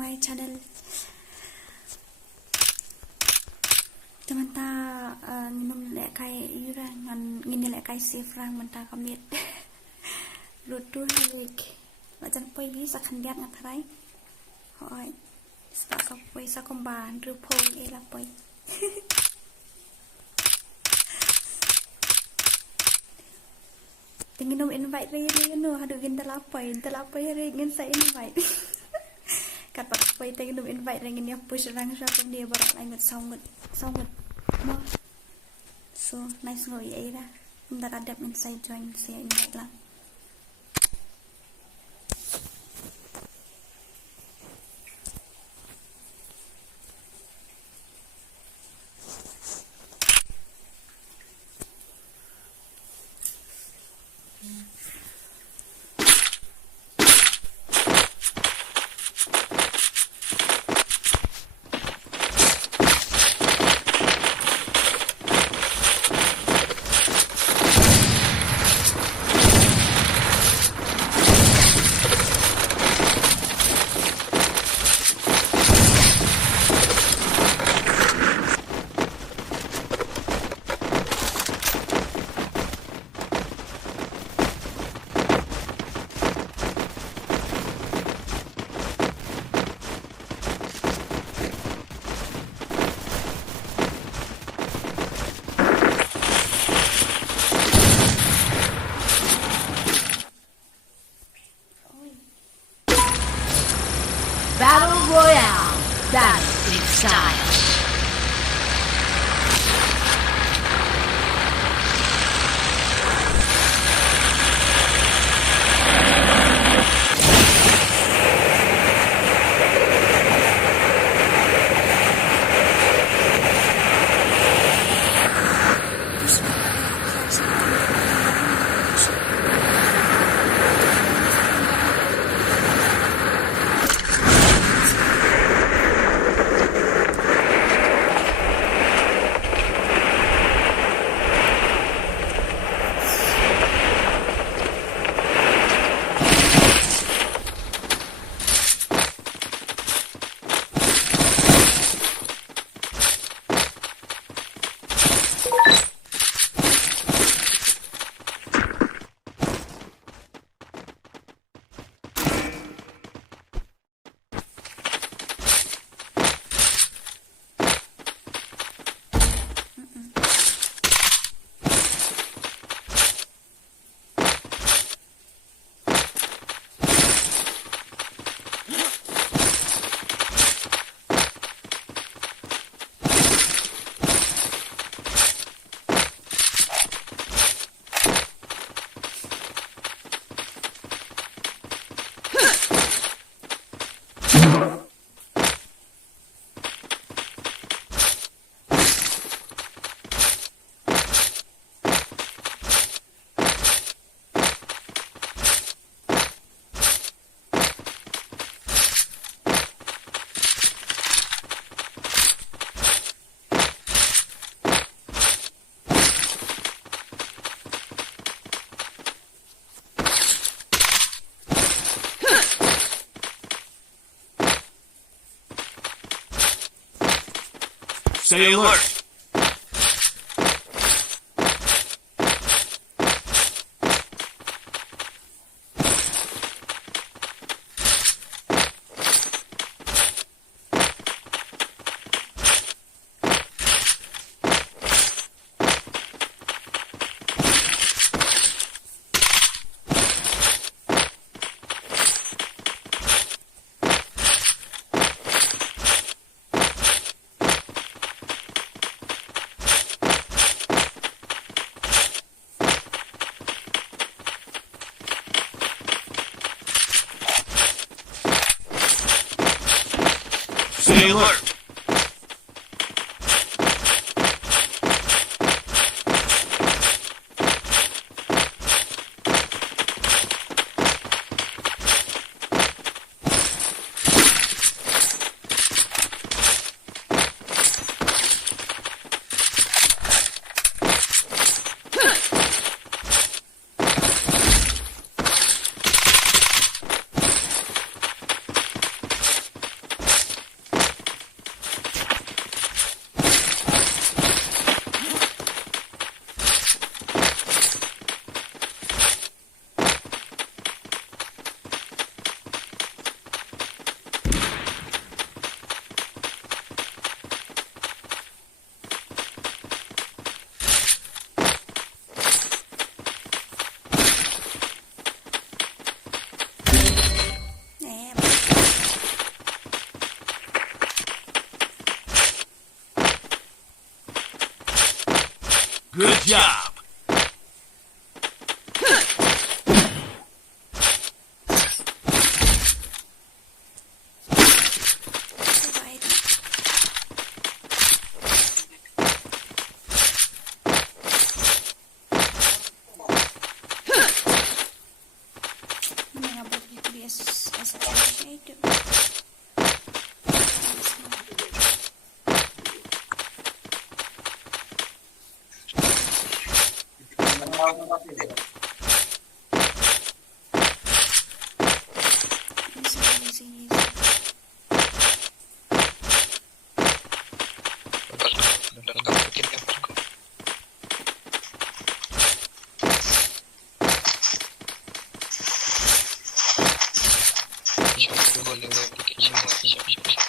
my channel. Teman-ta nginum lek kai ira ngan ngini lek kai safe rang menta kamit. Lut tu halik. Macam poi ni sakan lihat ngatarai. Hoi. Sak poi sakomban ru poi ela poi. Tinginum invite ri no hadu gin talapai ri ngin sa invite. Kat pak poi tinginum invite ri ngin ya push rang sa pom dia barak lai ngut song ngut mo. So nice ngoi ai dah. Ndak ada inside join saya invite lah. Battle Royale. That is style. Stay alert. Stay alert. Good job. Baik. Mengabut itu dia asal itu.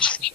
Easy.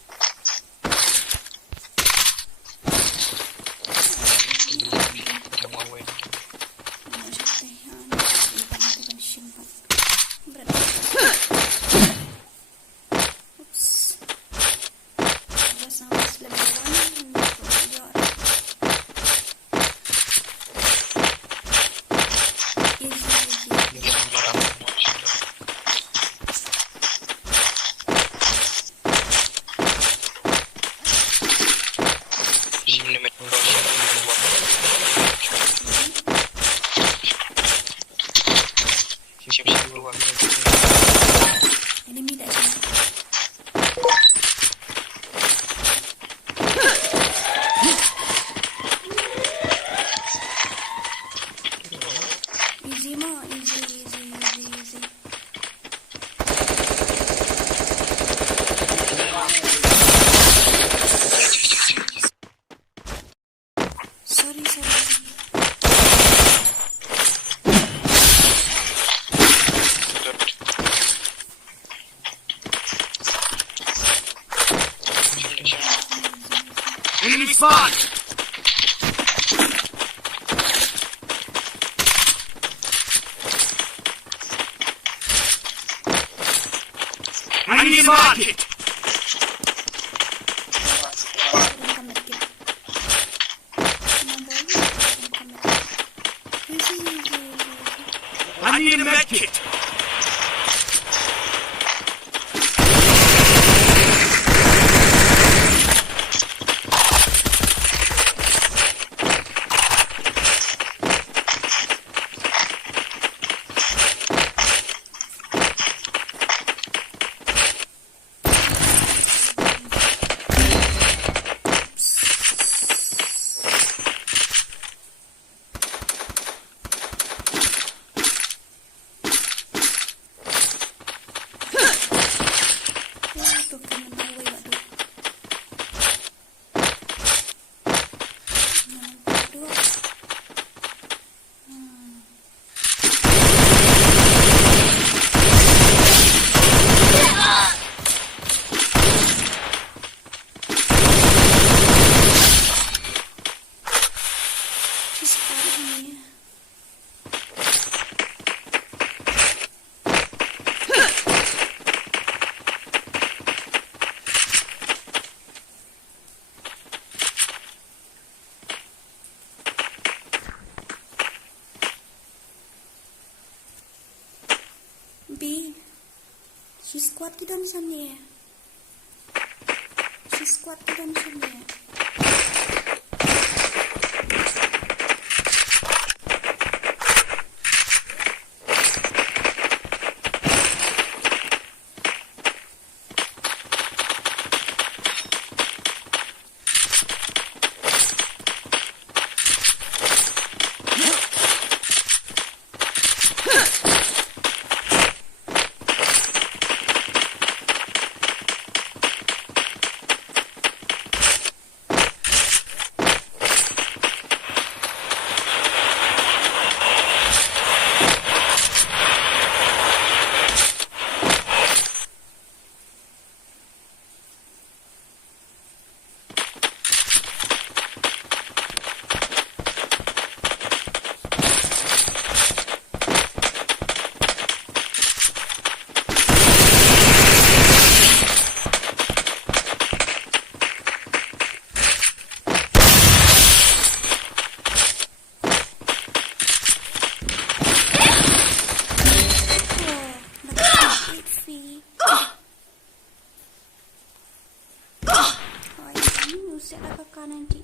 Enemy dah sini. Easy mah, easy. Sorry. Enemy spot. I need a rocket. I need a med kit. B. She's squat di dalam sana ya. She's squat di dalam sana ya. sẽ là các con anh chị.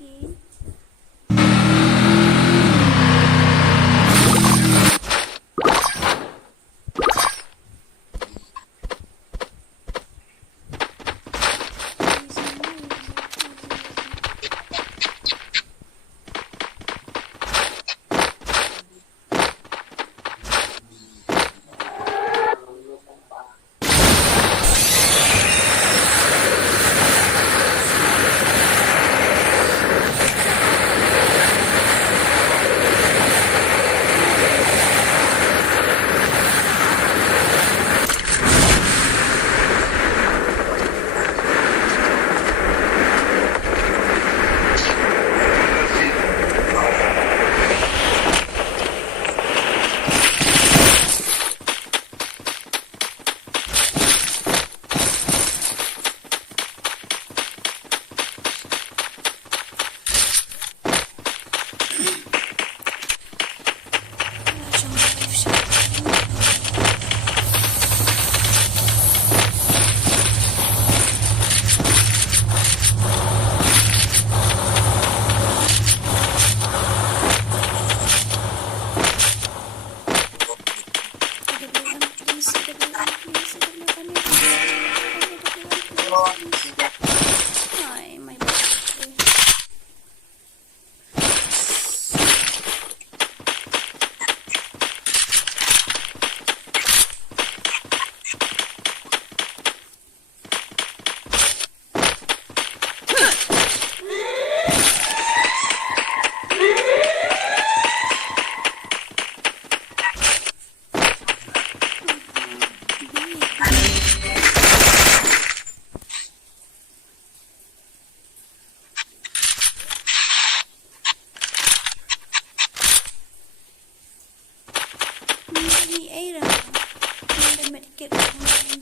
Ay, may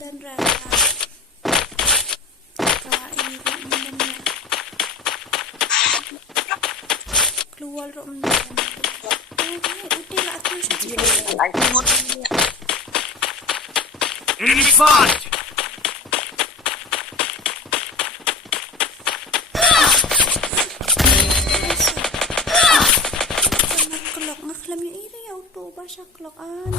dan rasa kain minumnya keluar rumah udah lah aku Enemy spotted! kelok ngaklam yung iri auto ba siya kelokan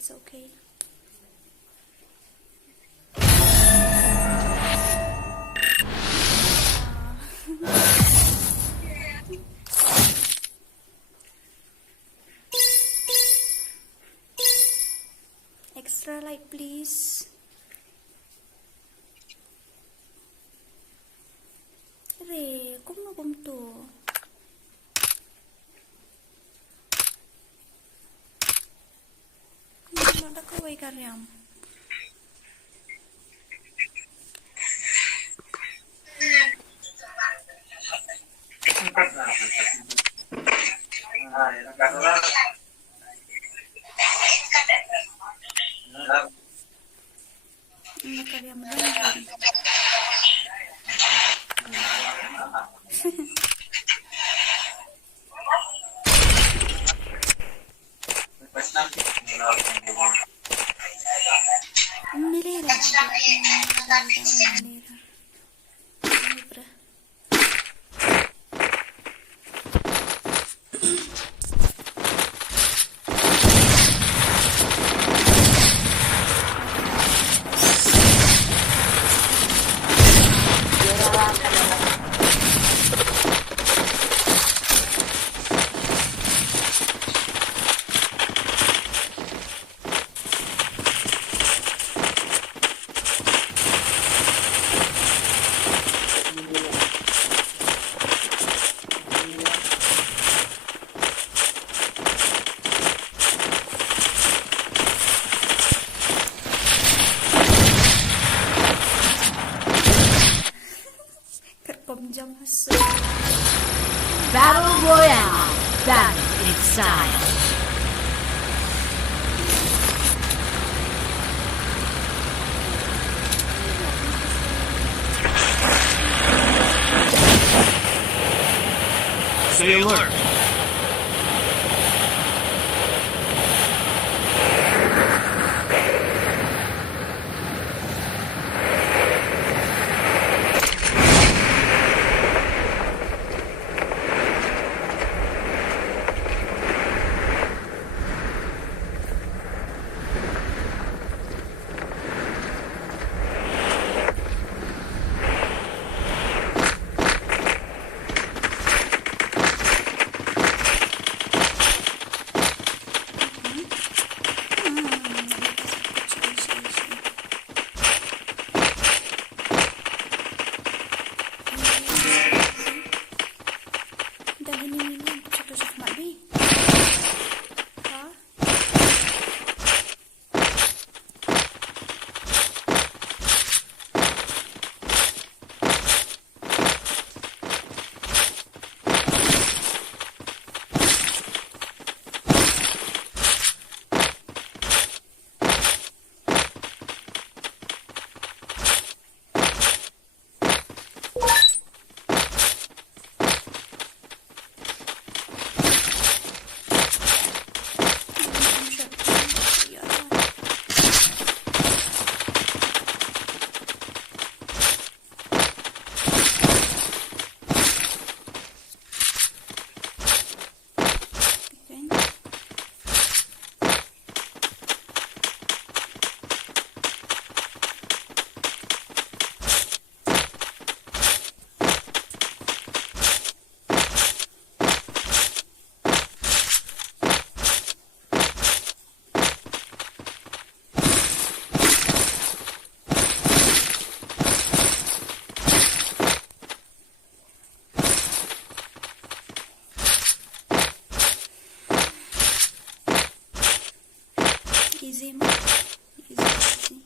it's okay. Extra light please. Re, kung to. Ada kawai karyam. Ini karyam lagi. Nilera. Battle in style. Stay alert. Easy, easy.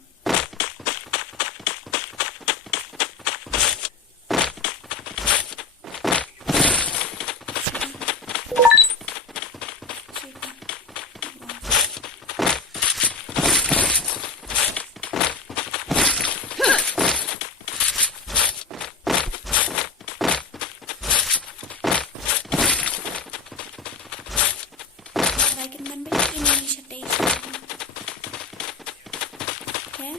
Kan baik Indonesia Station. Okay.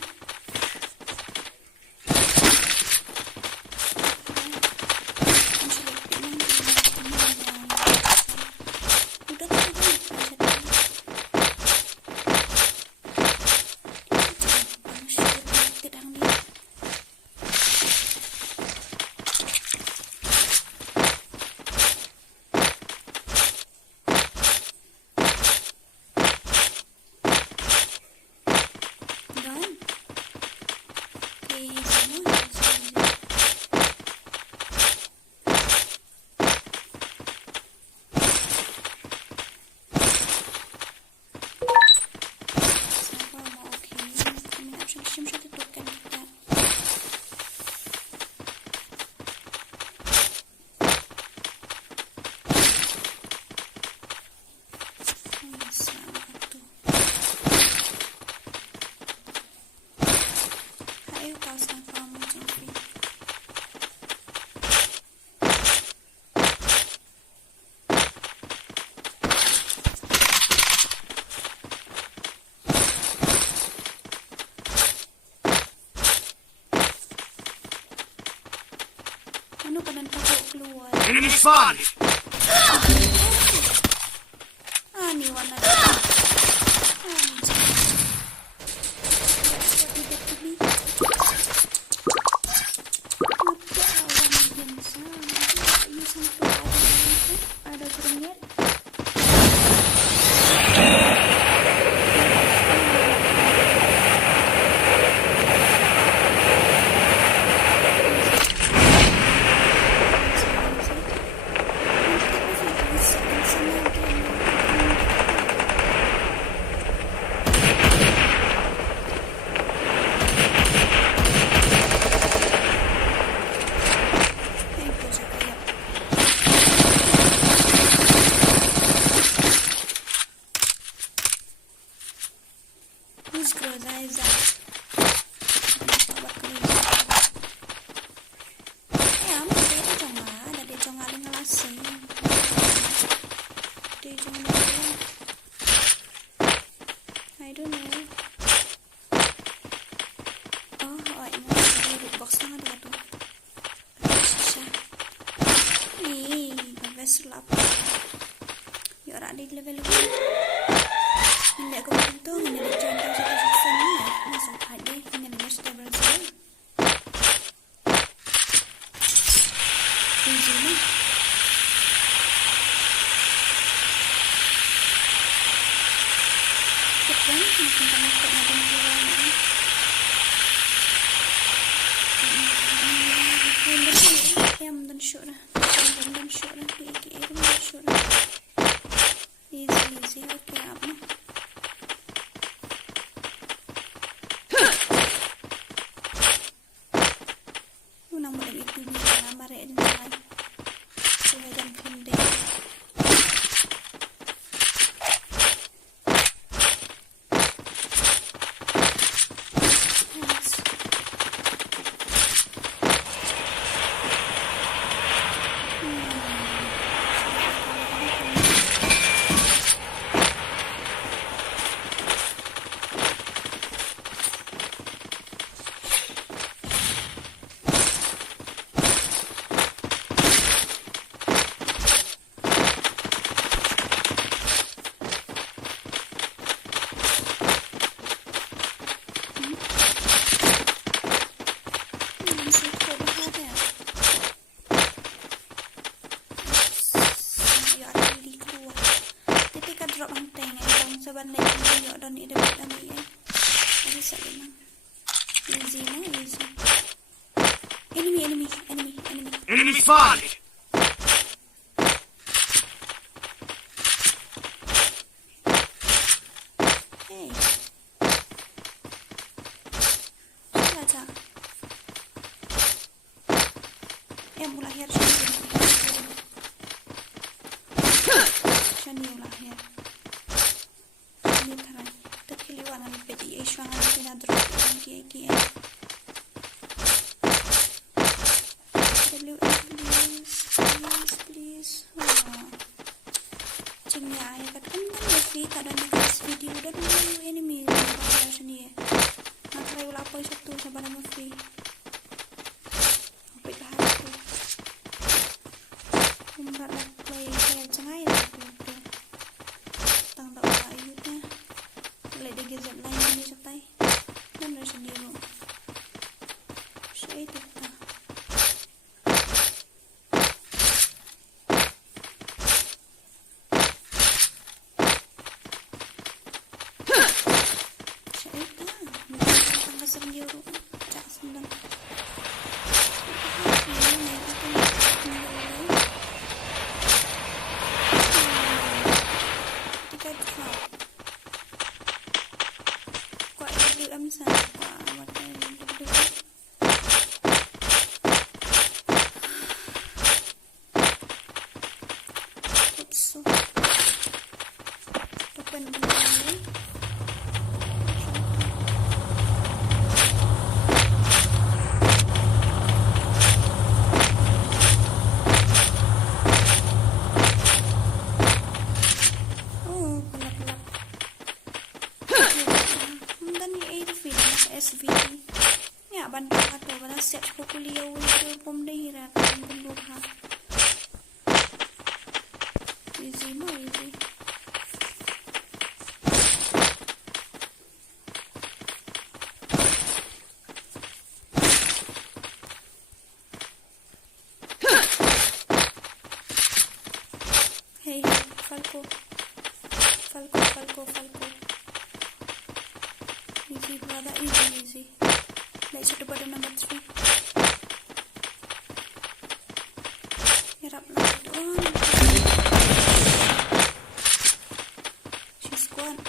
Ano ka nang tako keluar? Enemy spotted! Niwan na. Ada grenade. jangan lupa. I don't know. Oh, ini ada box tengah dia tu. Susah. Ni, bagus lah. Ya, orang di level ni. Ini aku bentuk, ini ada contoh satu ni. Masuk ada, ini ada stable sekali. Easy ni. Kan, makin tamat makin keluar ni. Yang dan syurah, dan syurah, kiri dan syurah. Easy, okay apa? Unang mo lang ito niya na mariin na. Suwagan hindi. Drop ang tenga itong sa banay yung yun doon idabit na niya kasi sa limang easy na easy enemy spotted. hey sila sa mula here siya mula here ini taran terkeliwan ang peti iswang ang tinadrop ang kia please cengnya ya kat kan free kadang next video dan enemy bakal sini nak try ulah apa satu sabar nama free apa dah tu umrat nak play saya cengai tang tak ayutnya boleh digezet lain ni sampai dan sendiri saya itu sendiri tak senang kita drop kok ada dalam sana macam ni berdua so open benda SVP ya bantu atau bala set ko kuliah untuk pemdahiran penduduk easy mo easy hey Falco easy brother easy let's shoot pada number 3 hirap lang ito she's gone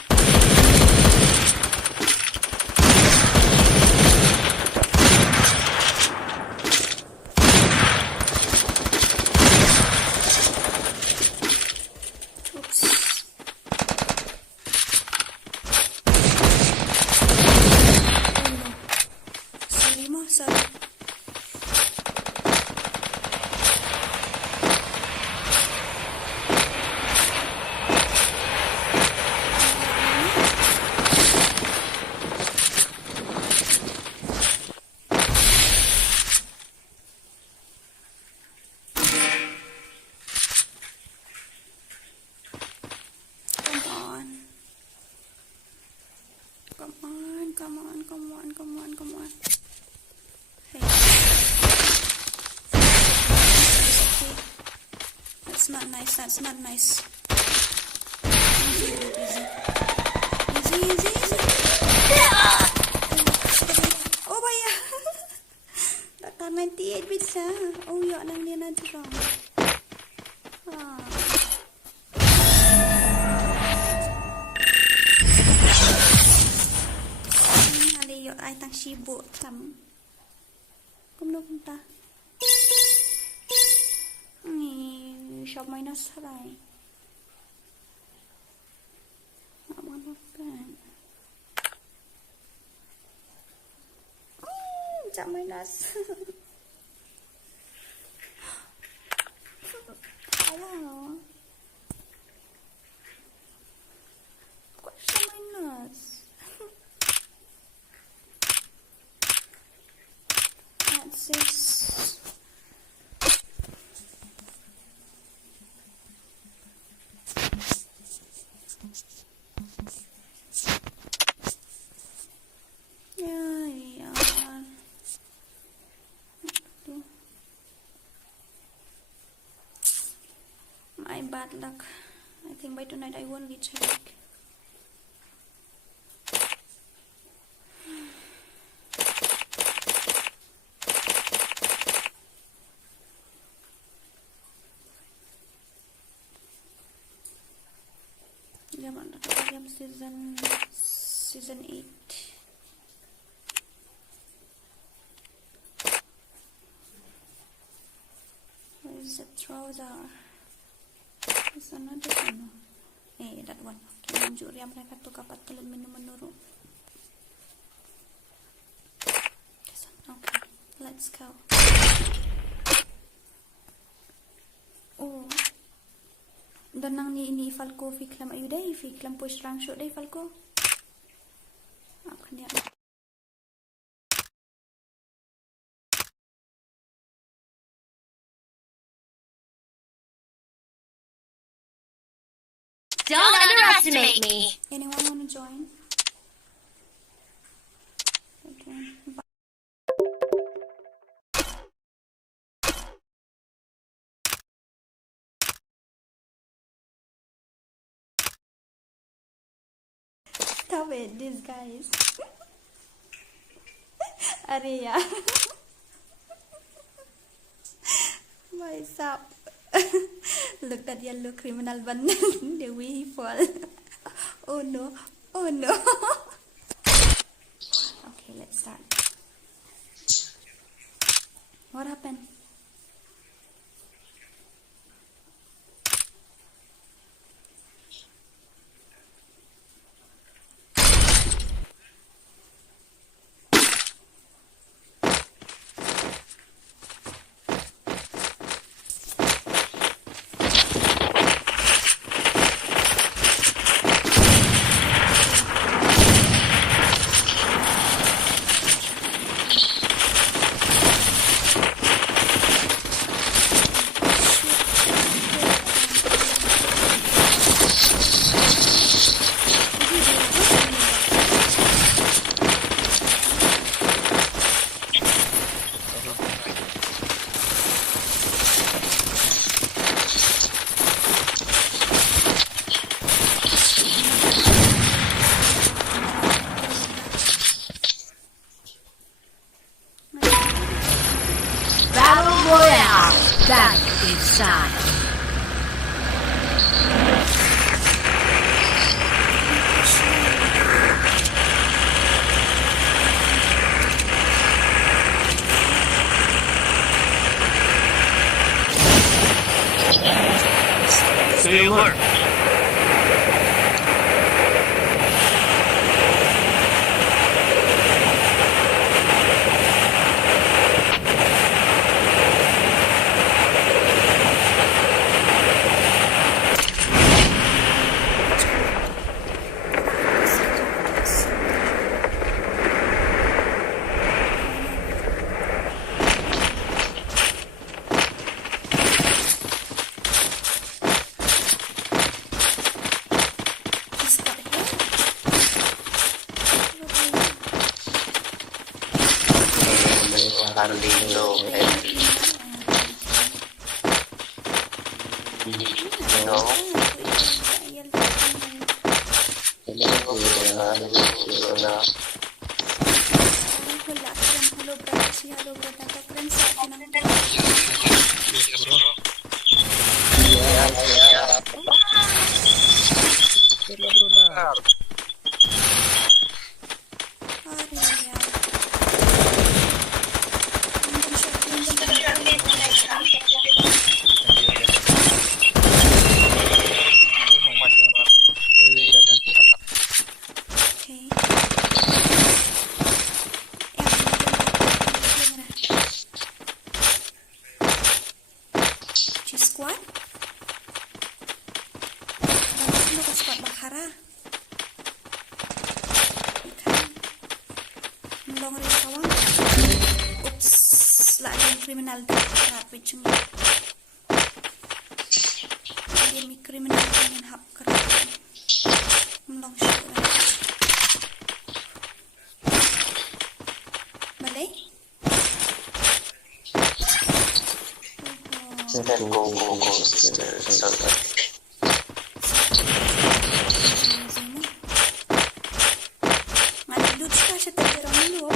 That's not nice. Easy, easy. Easy, easy, easy. Oh, bahaya. Dakar 98 bisa. Oh, ya, nang dia nanti wrong. Ali, yo, ai tang sibuk tam. Kumno punta. Ni, shop minus เท่าไหร่ Chạm minus. Hello. What's the minus? That's 6. My bad luck. I think by tonight I won't reach headache. Game season 8. Where is the trouser? It's another one. Hey, that one. Okay, manjuri ang mereka tu kapat kalian minum menurut. Okay, let's go. Oh, dan nang ni Falco fiklam ayu dai, fiklam push rang shot dai Falco. Apa dia? Don't underestimate me. Anyone want to join? Okay. Stop it, these guys. Arya. What's up? Look at yellow criminal bundle. The way he fall. Oh no. Oh no. Okay, let's start. What happened? That is style. Stay alert. No. Ayal hula keren halo berapa sih halo berapa keren sih final squad bagus lu ke squad Bakhara melong risawang ups lại game criminal rapid chung game criminal dengan hap kerap melong shoot balik Go. Mana duduk siya terjerong dulu.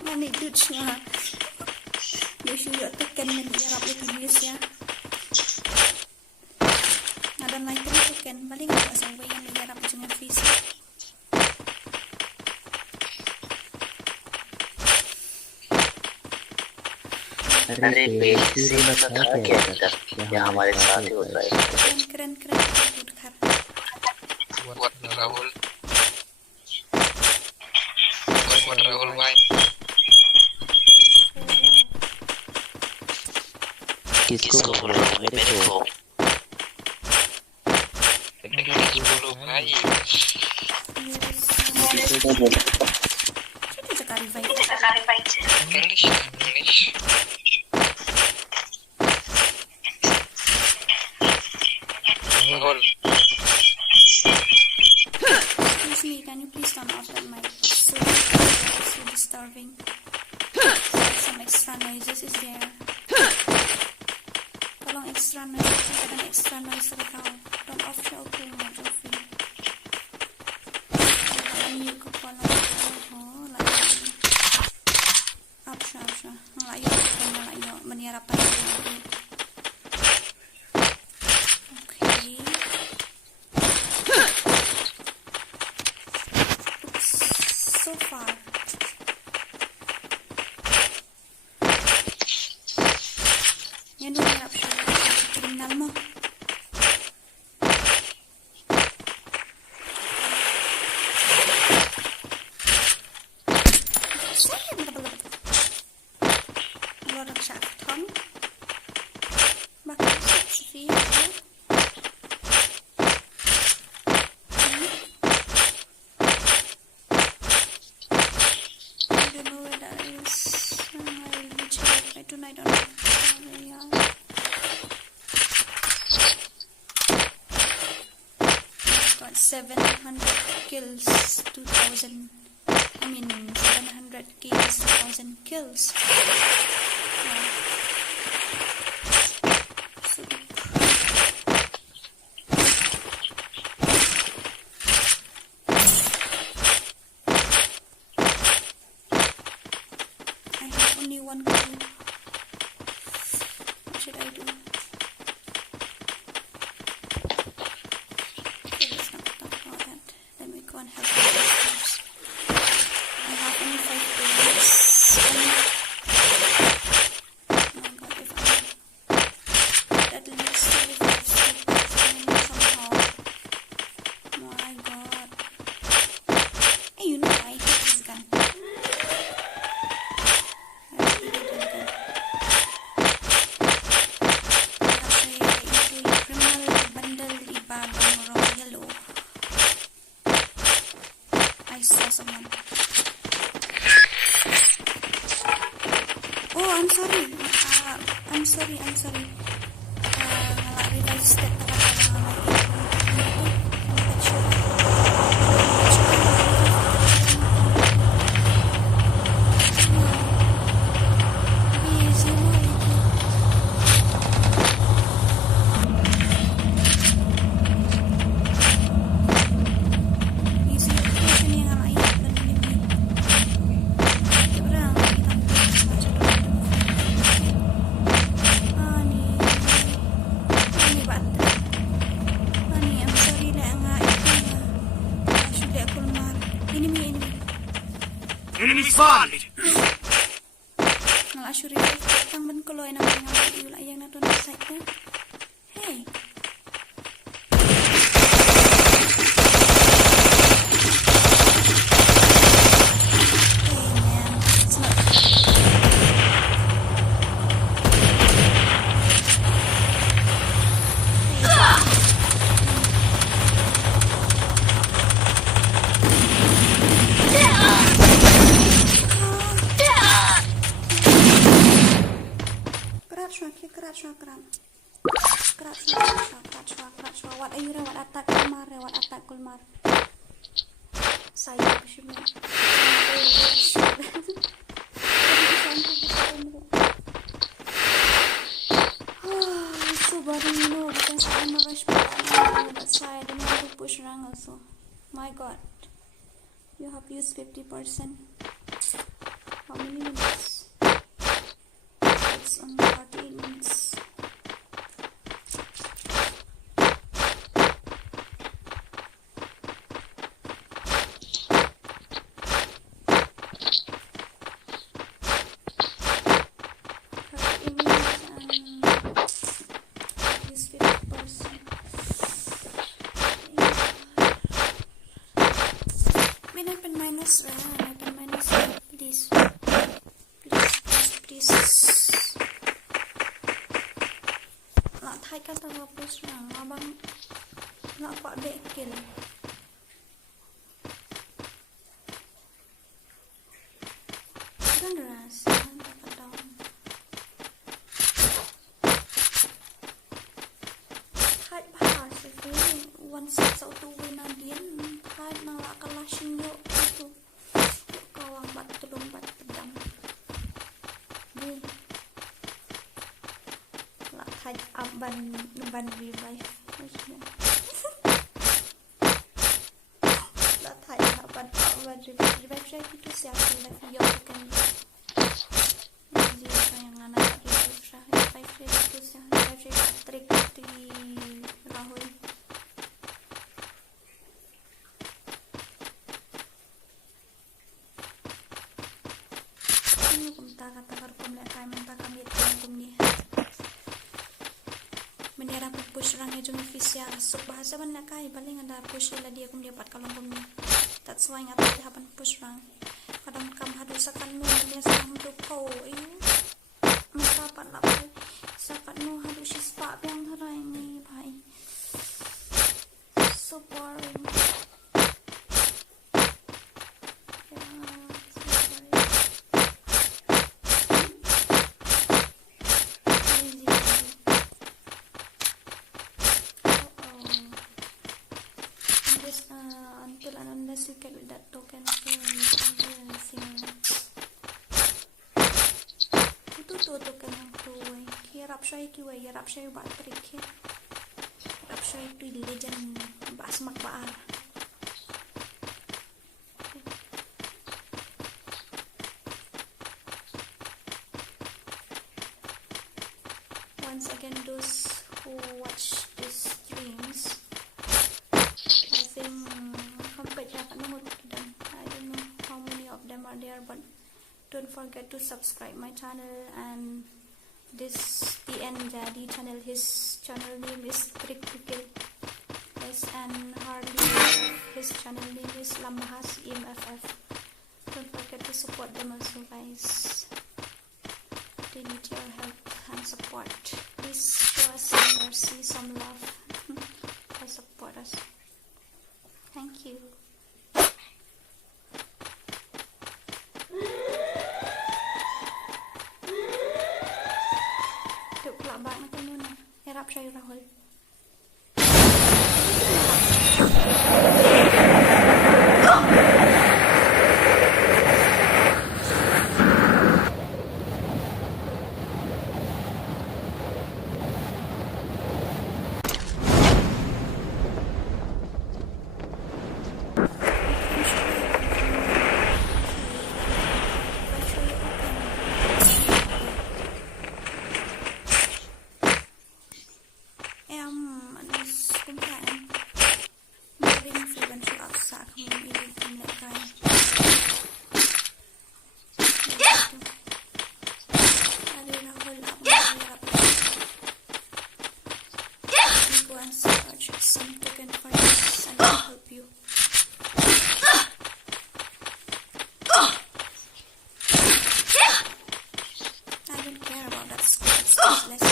Mana duduk siya. Dia sudah tekan menjarap lagi dia siya. Ada naik tekan balik nggak sampai yang menjarap dengan visa. अरे basic में था क्या यहाँ हमारे साथ ही होता है keren buat Rahul भाई किसको बोल रहा हूँ मेरे को बोलो भाई Kita cakap revive. English Rahul Excuse me, can you please turn off that mic? So disturbing. Some extra noises is there. Tolong extra noise, kadang extra noise rekau. Don't off siya okay, not offing. Mute ko pa lang. Oh, layo. Up siya. Malayo. Manirapan na. Okay. So far. Yan yung hirap siya. Criminal mo. Lord of Shackton. Bakit si I don't know where that is. I will check. I don't know where they are. Got 700 kills, 2,000. I mean 700 kills, 2,000 kills. So I have only one clue. What should I do? Okay, let's not talk about that. Let me go and help the sisters. I have only 5 bullets. Oh my god, if I at least 35 sticks somehow. My god. Hey, you know I hate this gun. I saw someone. Oh, I'm sorry. I'm sorry. Revive step. Ashuri tang ben koloy na mga iul ayang na doon sa site na. Hey. What are you what attack kulmar saya bersyukur so body because I'm a rush but side and I to push around also. My god, you have used 50%. How many minutes? It's only 48 minutes. Hai kan tahu apa serang abang nak pak dek kill kan rasa tak tahu hai bahas itu one set satu winadian hai nang lak kalashin yo itu kawang bat tulung bat pedang ni hai ban revive đã thấy ban revive saya itu siapa lagi yo kan dia yang anak revive saya itu siapa trik di Rahul ini kata kumle kai menta kami kumni menera push rangnya jung official sub bahasa man nakai paling ada push la dia kum dia pat kalong kum ni that's why ngata dia hapan push rang kadang kam hadu sakan nu dia sang tu po iu maka pat la sakan nu hadu sispa yang tharai ni bhai so boring until and unless you get with that token so you can do anything itu token yang tu kirap saya kiwa kirap saya buat trik kirap saya tu legend bas mak baar once again those who watch these streams I don't know how many of them are there, but don't forget to subscribe my channel. And this the end Jadi channel, his channel name is Trick Pickle. Yes, and Harley, his channel name is Lambahas EMFF. Don't forget to support them also, guys. They need your help and support. Please show us some mercy, some love, and support us. Thank you. Được lạ bạn nó con luôn nè. Herap saya Rahul. Em cũng phải ring phi văn sự ọc xạ không ý định Let's go. Let's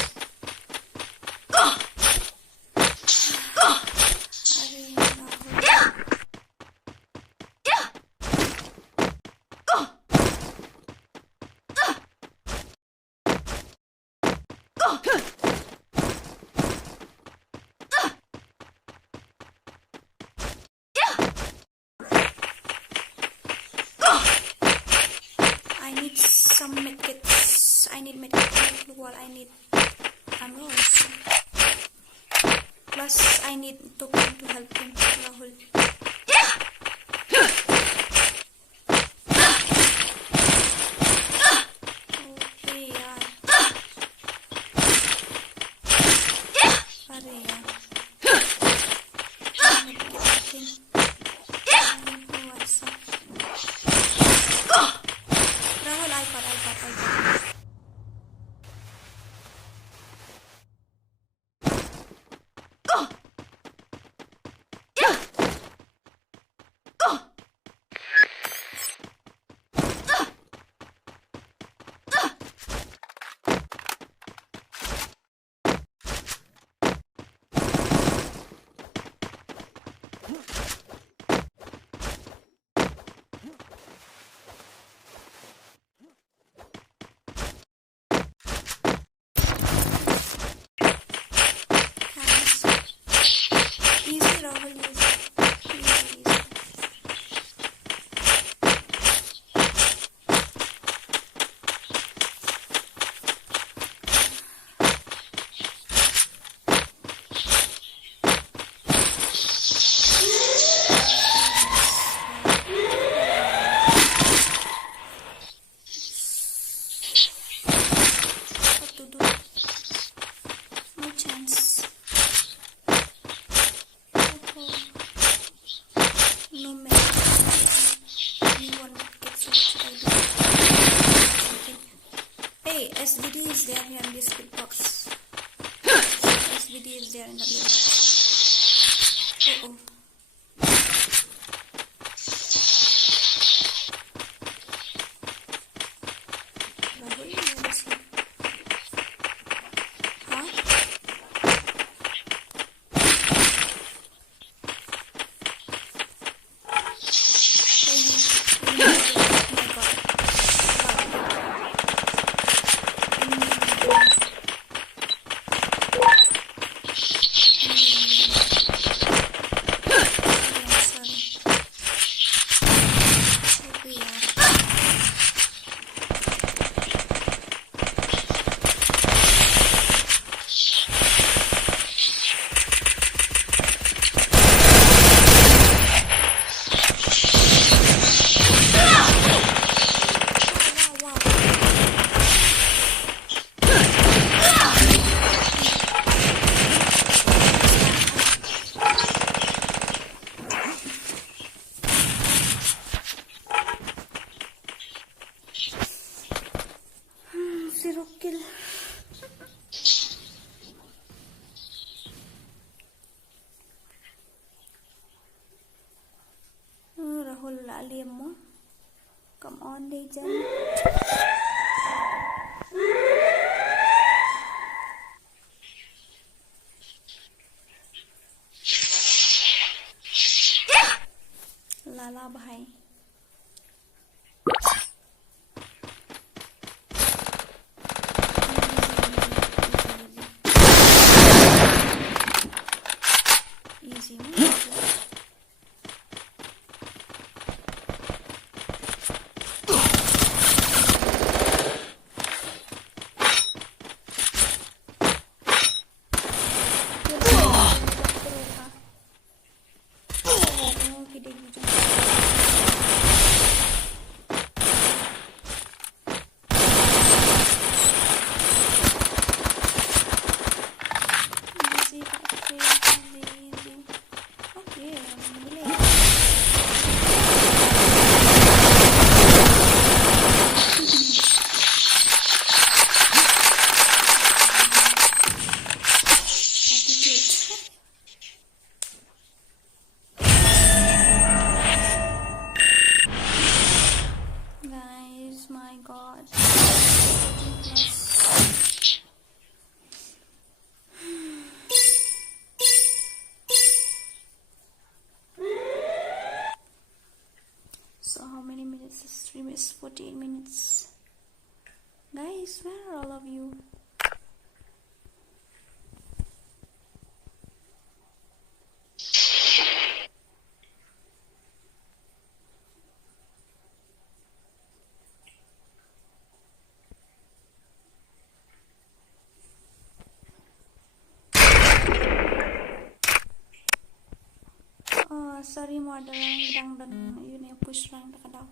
I need some medkits. I need medkits. What I need ammo also. Plus I need token to help him. Rahul. Okay यार. अरे यार. Rahul, I got. Easy, Rahul, easy. What to do? No chance. No man. Anyone gets what should I do? Hey, SVD is there here in this big box. SVD is there in the big box. Uh-oh. Rahul, where is he? Huh? Zero kill. Rahul alien mo. Come on, legend. Lala bhai. Easy. guys, where are all of you? Oh, sorry model yang dan yun yung push lang nakadaw.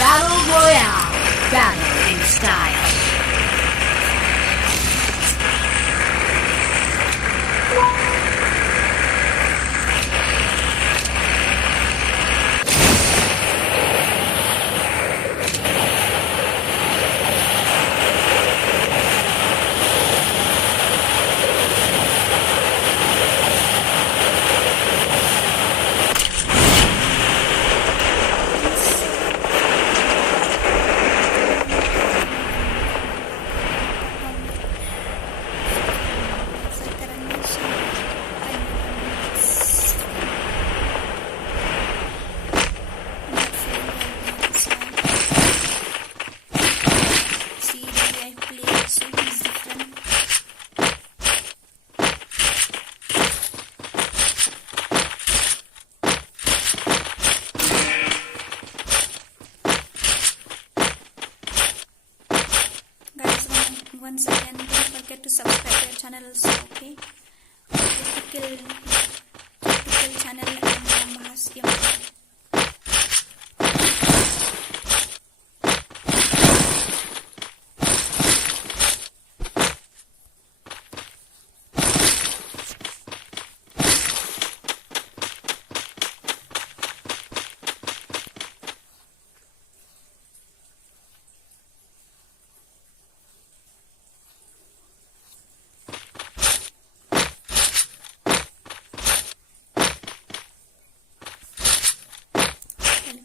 Battle Royale. Battle in style. See the way I play, so it's different. Guys, once again, don't forget to subscribe their channel also, okay? Typical channel yang bahas yang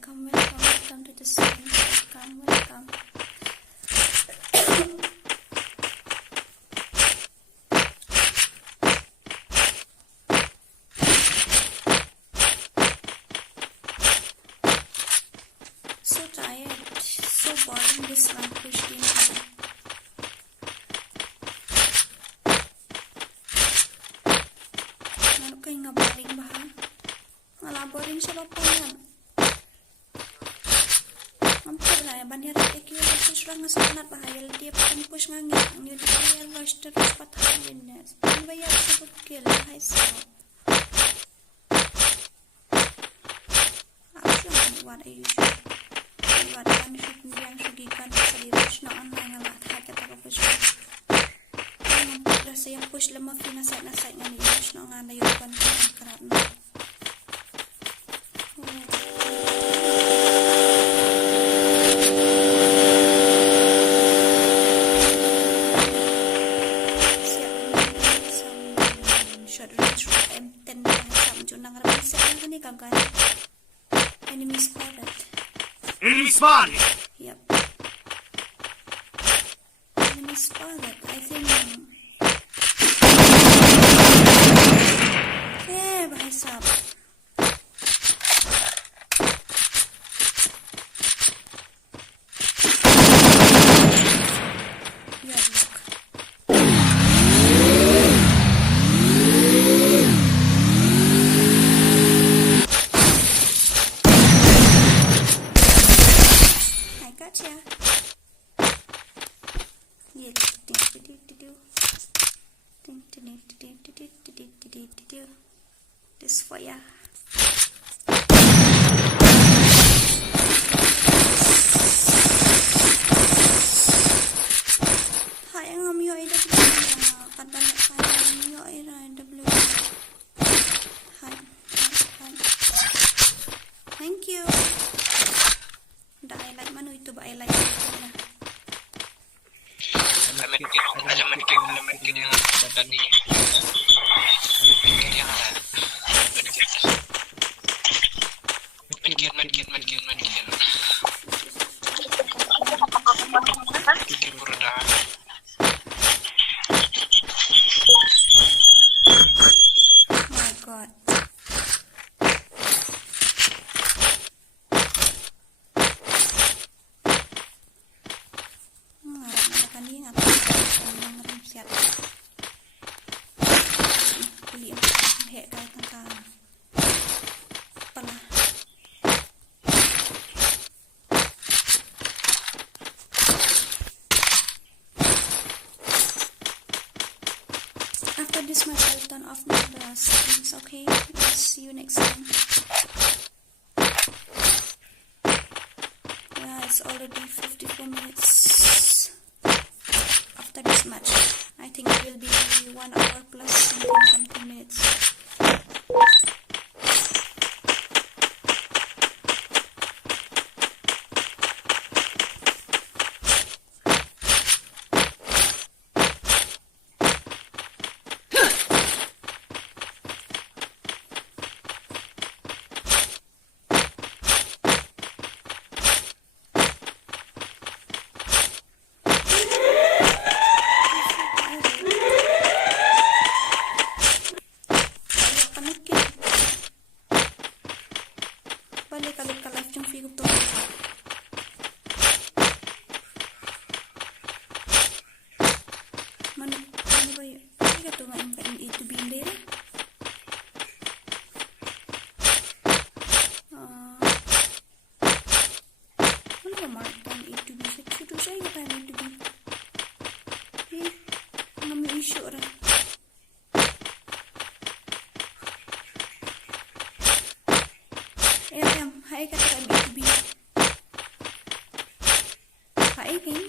welcome to the stream. Welcome. So tired, so boring this one push game. Ano kayo nga boring ba ha? Wala boring siya ba po yan? Ang pala, banira ikyo push lang sa kanat bahayal dia pang push nga nga ang yun kaya rush terus patayin na ang bayar sa pagkil hay sa actually what I usually what I usually yang sugikan sa di rush na ang nga matay ka taga push ang rasa yang push lemah pinasay nasay nga ni rush na nga nayupan ka ang karat na Enemy spotted. Enemy spotted! Yep. Enemy spotted. I think. Bhai sahab. This for ya. medkit yang tadi. Medkit yang ada. Medkit. Medkit produk. My god. Harap ni ngata ngerem siat. Kuli hek kai tangka. Pala. After this match, I'll turn off my settings, okay? I'll see you next time. Yeah, it's already 54 minutes after this match. I think it will be 1 hour plus something minutes. Balik ka live yung figure to. Ano ba yun? Hindi ka ito nga ito bindir. Ano ba mark kan ito bin? Ito siya yung kan ito bin. May issue rin. Hai kata kami B. Hai kan?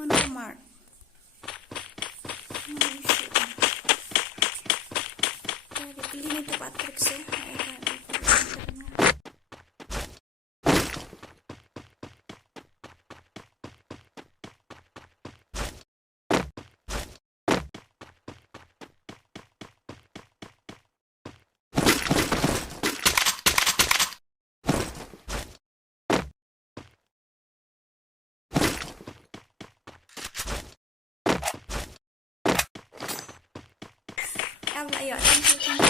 Mana mark? Mana issue? Jadi pilih itu Patrick sih. Hai kan? Ayo, thank you.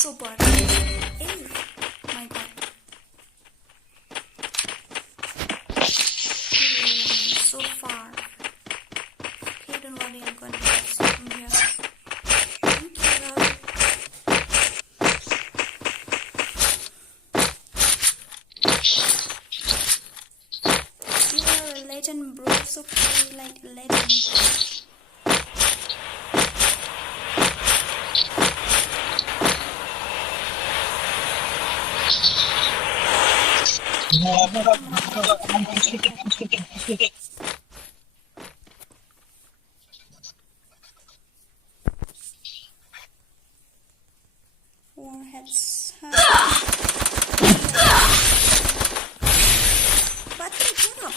Super. My god. So far. Okay, don't worry, I'm going to get from here. Thank you, love. You are a legend, bro. So play like a legend. Warheads. Patrick, get up.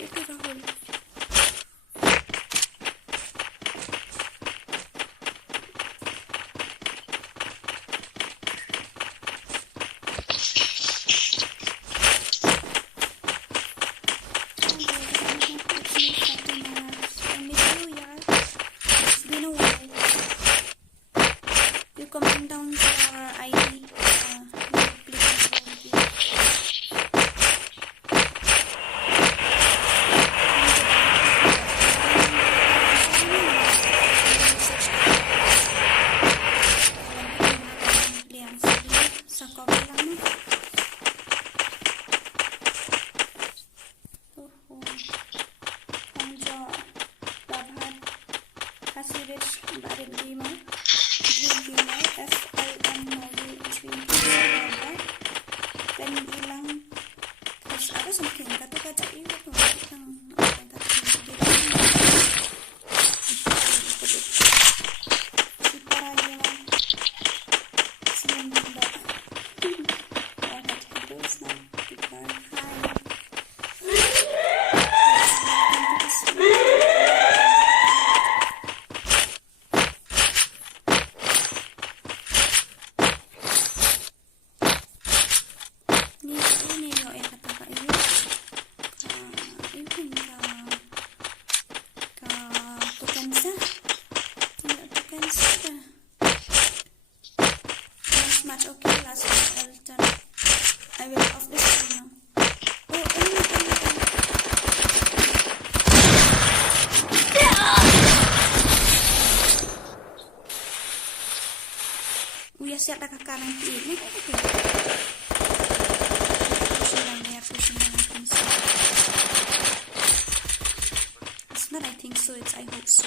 itu Rahul. You comment down your ID. I will off this now. Uya siap dah kakak nanti ini. It's not, I think so, it's I hope so.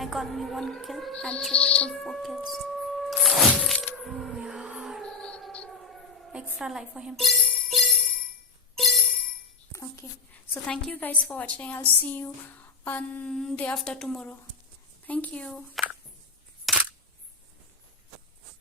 I got me 1 kill and triple 4 kills. Oh yeah. Extra life for him. Okay. So thank you guys for watching. I'll see you on day after tomorrow. Thank you.